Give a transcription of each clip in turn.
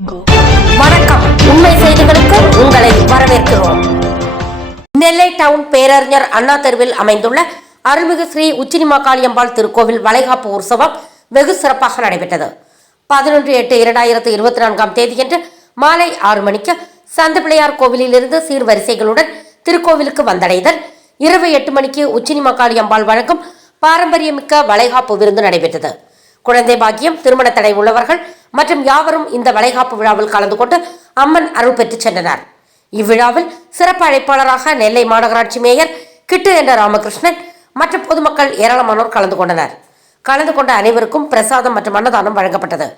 வணக்கம். உண்மை செய்திகளுக்கு உங்களை வரவேற்கிறோம். நெல்லை டவுன் பேரறிஞர் அண்ணா தெருவில் அமைந்துள்ள அருள்மிகு ஸ்ரீ உச்சினிமாகாளியம்பாள் திருக்கோவில் வளைகாப்பு உற்சவம் வெகு சிறப்பாக நடைபெற்றது. 11/8/2024 மாலை 6 மணிக்கு சந்தப்பிள்ளையார் கோவிலில் இருந்து சீர்வரிசைகளுடன் திருக்கோவிலுக்கு வந்தடைதல், இரவு 8 மணிக்கு உச்சினிமாகாளியம்பாள் வழங்கும் பாரம்பரியமிக்க வளைகாப்பு விருந்து நடைபெற்றது. குழந்தை பாக்கியம், திருமண தடை உள்ளவர்கள் மற்றும் யாவரும் இந்த வளைகாப்பு விழாவில் கலந்து கொண்டு அம்மன் அருள் பெற்று சென்றனர். இவ்விழாவில் சிறப்பு அழைப்பாளராக நெல்லை மாநகராட்சி மேயர் கிட்டு என்ற ராமகிருஷ்ணன் மற்றும் பொதுமக்கள் ஏராளமானோர் கலந்து கொண்டனர். கலந்து கொண்ட அனைவருக்கும் பிரசாதம் மற்றும் அன்னதானம் வழங்கப்பட்டது.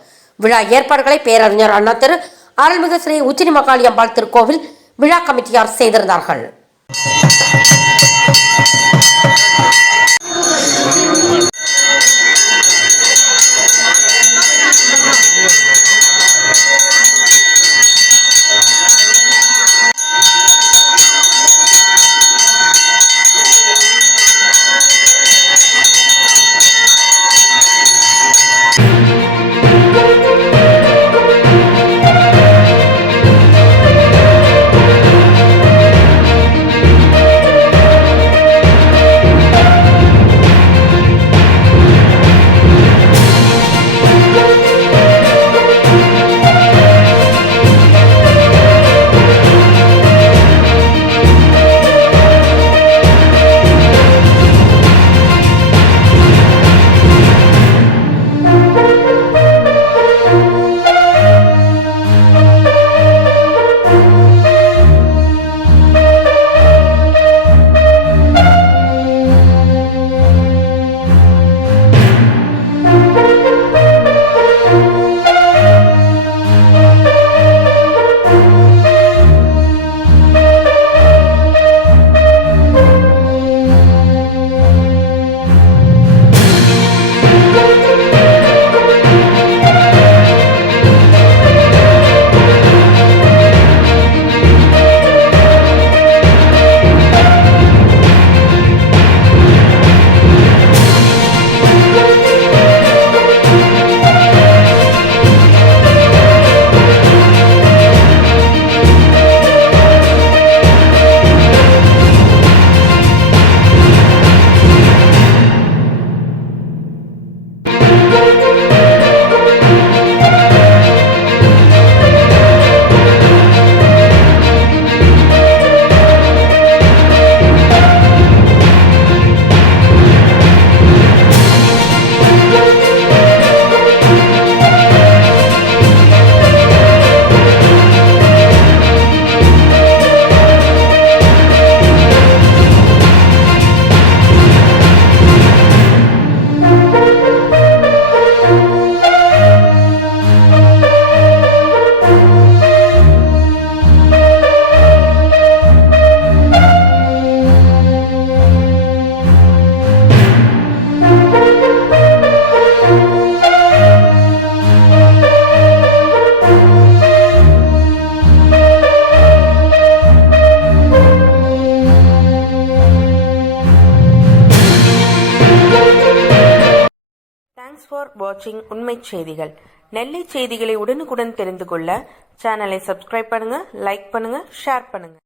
விழா ஏற்பாடுகளை பேரறிஞர் அண்ணா தெரு அருள்மிகு ஸ்ரீ உச்சினிமாகாளியம்பாள் திருக்கோவில் விழா கமிட்டியார் செய்திருந்தார்கள். Thanks for watching உண்மை செய்திகள். நெல்லை செய்திகளை உடனுக்குடன் தெரிந்து கொள்ள சேனலை சப்ஸ்கிரைப் பண்ணுங்க, லைக் பண்ணுங்க, ஷேர் பண்ணுங்க.